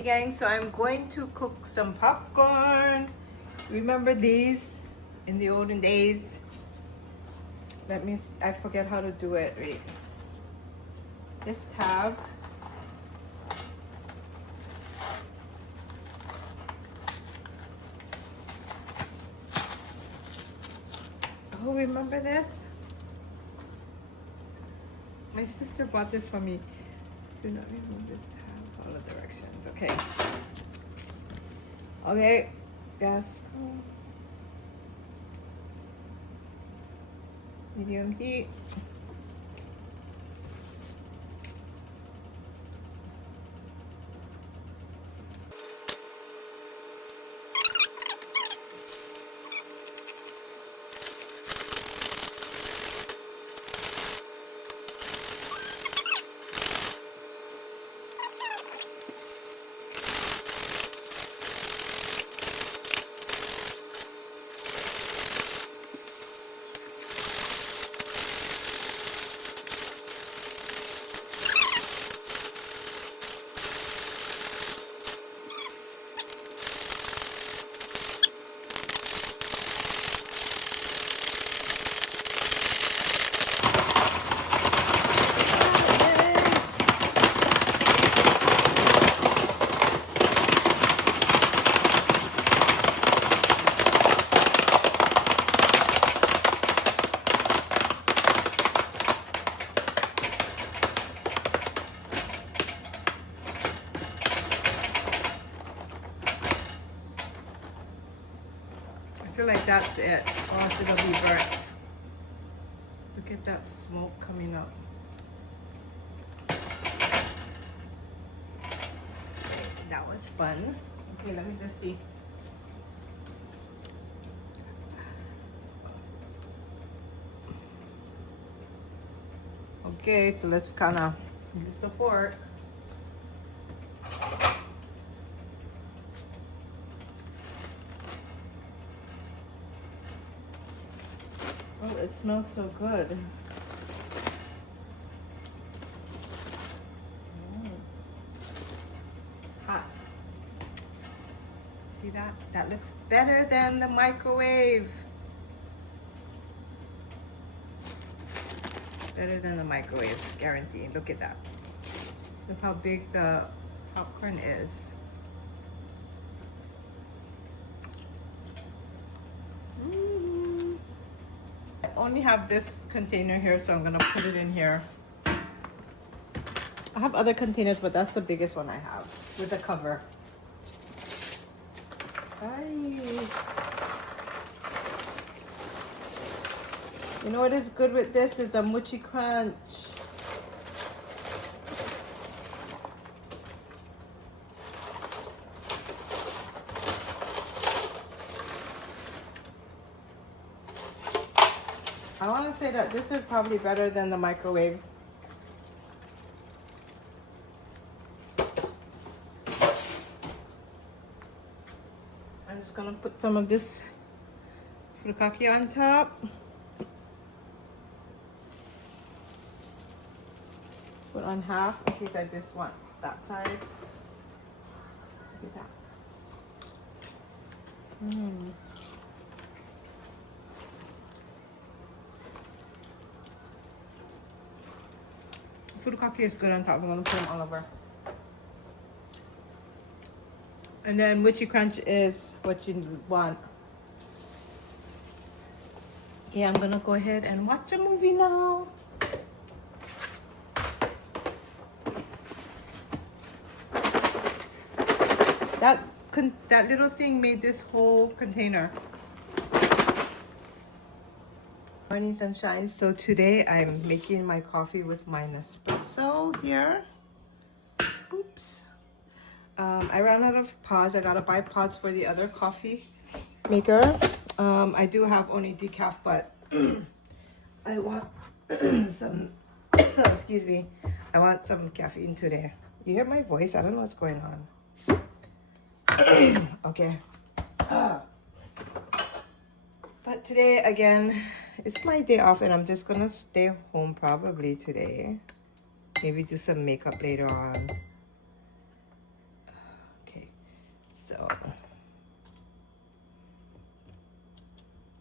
Hey gang, so I'm going to cook some popcorn. Remember these in the olden days? I forget how to do it. Wait. Lift tab. Oh, remember this? My sister bought this for me. Do not remove this tab. Follow directions. Okay. Okay. Gas. Medium heat. I feel like that's it, or else it'll be burnt. Look at that smoke coming up. That was fun. Okay, let me just see. Okay, so let's kind of use the fork. Oh, it smells so good. Hot. See that? That looks better than the microwave. Better than the microwave, guaranteed. Look at that. Look how big the popcorn is. I only have this container here, so I'm gonna put it in here. I have other containers, but that's the biggest one I have with a cover. Ay. You know what is good with this is the mochi crunch. I want to say that this is probably better than the microwave. I'm just gonna put some of this furikake on top. Put on half in case I just want that side. Look at that. Furikake is good on top. I'm gonna put them all over. And then mochi crunch is what you want. Yeah, I'm gonna go ahead and watch a movie now. That little thing made this whole container. Morning sunshine. So today I'm making my coffee with my Nespresso here. Oops. I ran out of pods. I gotta buy pods for the other coffee maker. I do have only decaf, but I want some, excuse me, I want some caffeine today. You hear my voice? I don't know what's going on. Okay. But today, again, it's my day off and I'm just gonna stay home probably today. Maybe do some makeup later on. So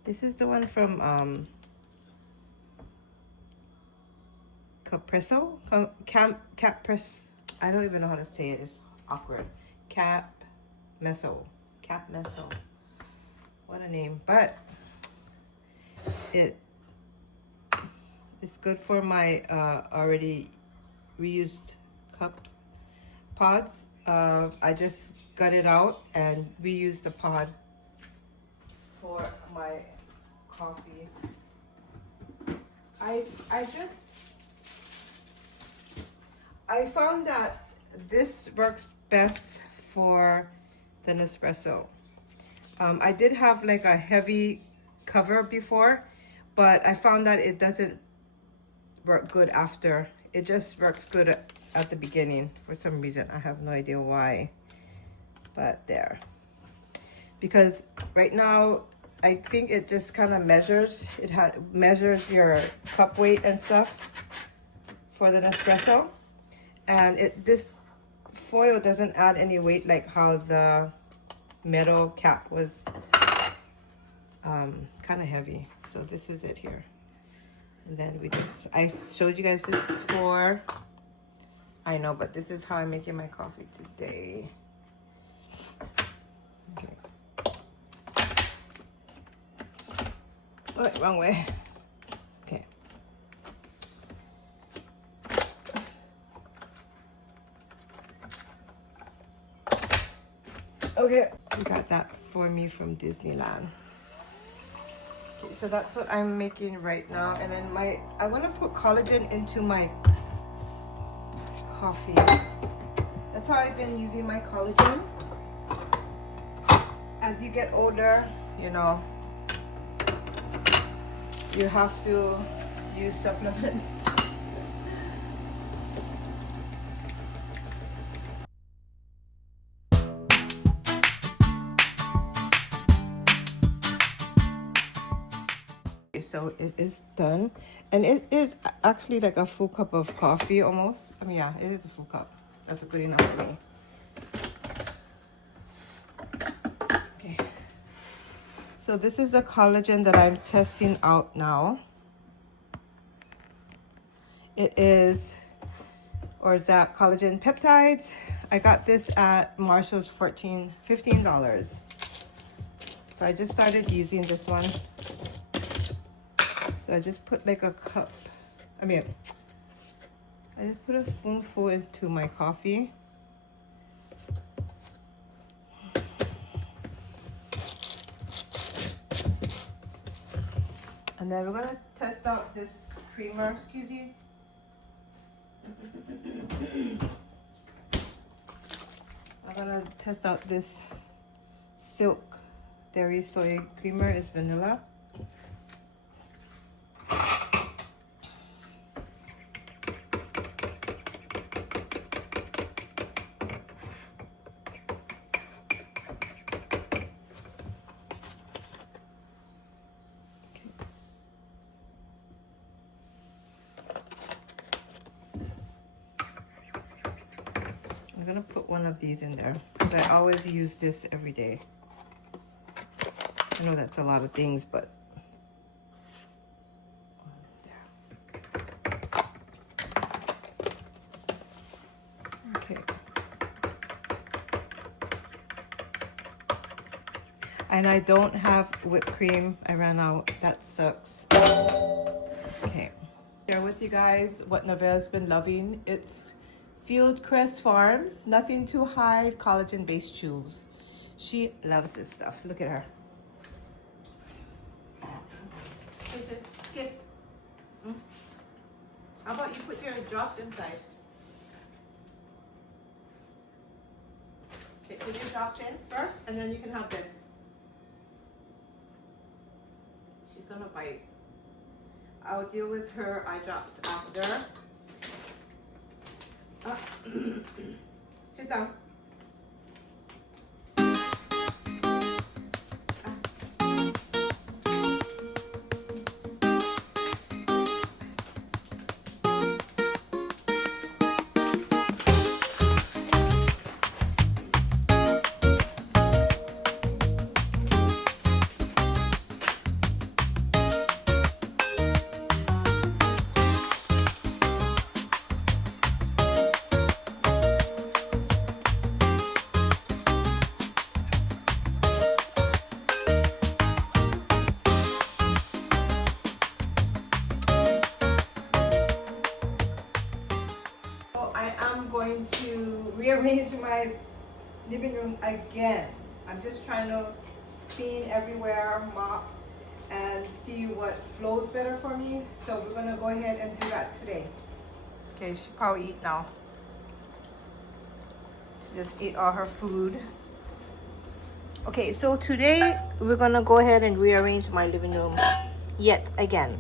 this is the one from Capresso, Capres. I don't even know how to say it. It's awkward. Cap Meso. What a name! But it's good for my already reused pods. I just got it out and reused the pod for my coffee. I found that this works best for the Nespresso. I did have like a heavy cover before, but I found that it doesn't work good after. It just works good at the beginning for some reason. I have no idea why, but there. Because right now, I think it just kind of measures. It measures your cup weight and stuff for the Nespresso. And this foil doesn't add any weight like how the metal cap was kind of heavy. So this is it here. And then I showed you guys this before. I know, but this is how I'm making my coffee today. Okay. Oh, wrong way. Okay. Okay, you got that for me from Disneyland. Okay, so that's what I'm making right now. And then I'm gonna put collagen into my coffee. That's how I've been using my collagen. As you get older, you know, you have to use supplements. So it is done, and it is actually like a full cup of coffee almost. I mean, yeah, it is a full cup. That's good enough for me. Okay, so this is the collagen that I'm testing out now. It is Orzac collagen peptides. I got this at Marshall's $15. So I just started using this one. So I just put like a cup, I just put a spoonful into my coffee. And then we're gonna test out this creamer, excuse you. I'm gonna test out this Silk Dairy Soy Creamer. It's vanilla. I'm gonna put one of these in there because I always use this every day. I know that's a lot of things, but okay. And I don't have whipped cream. I ran out. That sucks. Okay. Share with you guys what Nevaeh's been loving. It's Fieldcrest Farms, nothing to hide, collagen-based chews. She loves this stuff. Look at her. Kiss. How about you put your drops inside? Okay, put your drops in first, and then you can have this. She's gonna bite. I'll deal with her eye drops after. Sit down. rearrange my living room again. I'm just trying to clean everywhere, mop, and see what flows better for me. So we're gonna go ahead and do that today. Okay, she probably eat now. She just ate all her food. Okay, so today we're gonna go ahead and rearrange my living room yet again.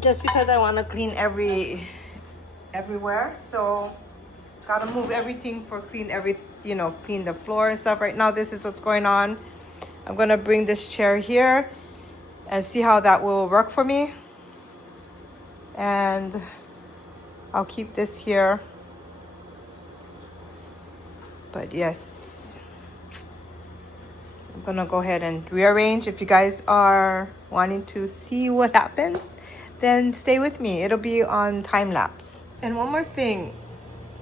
Just because I want to clean everywhere, so gotta move everything for clean clean the floor and stuff. Right now, this is what's going on. I'm gonna bring this chair here and see how that will work for me, and I'll keep this here. But yes, I'm gonna go ahead and rearrange. If you guys are wanting to see what happens, then stay with me. It'll be on time lapse. And one more thing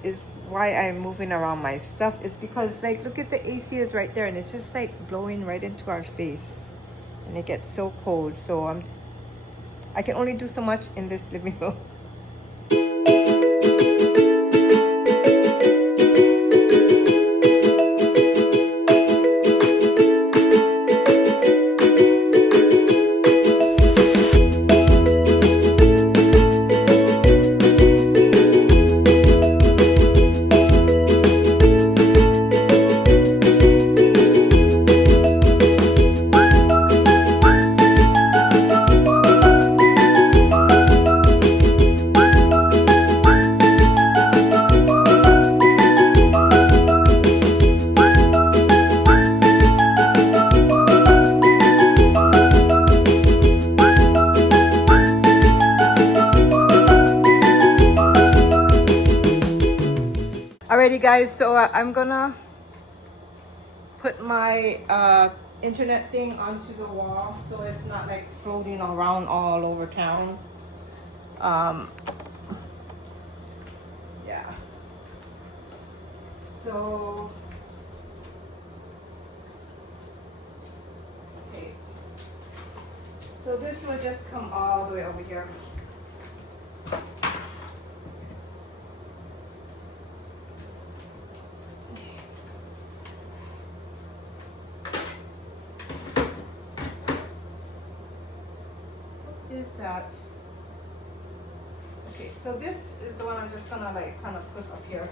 is why I'm moving around my stuff is because, like, look at the AC is right there and it's just like blowing right into our face and it gets so cold. So I can only do so much in this living room. Alrighty guys, so I'm gonna put my internet thing onto the wall so it's not like floating around all over town. Yeah. So okay. So this will just come all the way over here. Is that okay? So this is the one I'm just gonna like kind of put up here.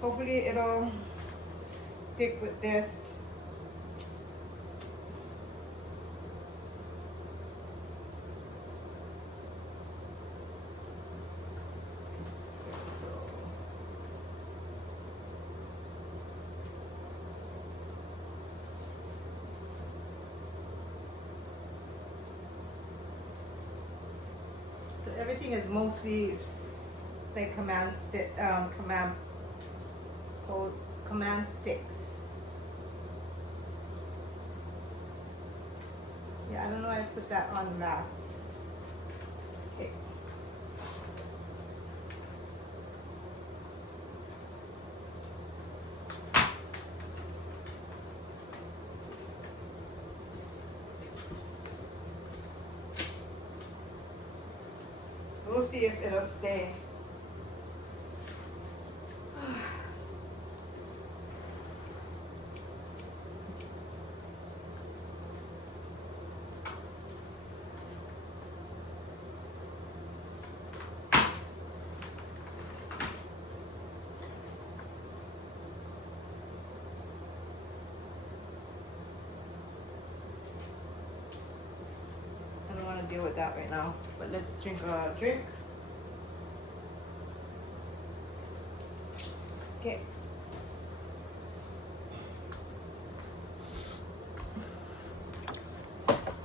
Hopefully it'll stick with this. Everything is mostly like command sticks. Yeah, I don't know why I put that on last. Okay. We'll see if it'll stay. I don't want to deal with that right now, but let's drink a drink. Okay.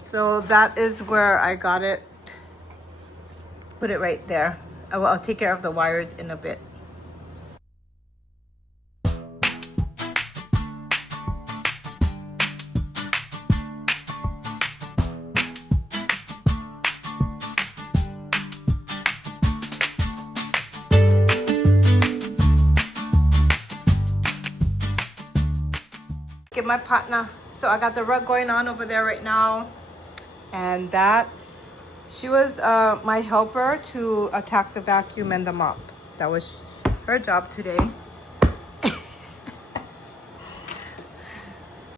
So that is where I got it. Put it right there. I'll take care of the wires in a bit. Get my partner. So I got the rug going on over there right now, and that she was my helper to attack the vacuum and the mop. her job today.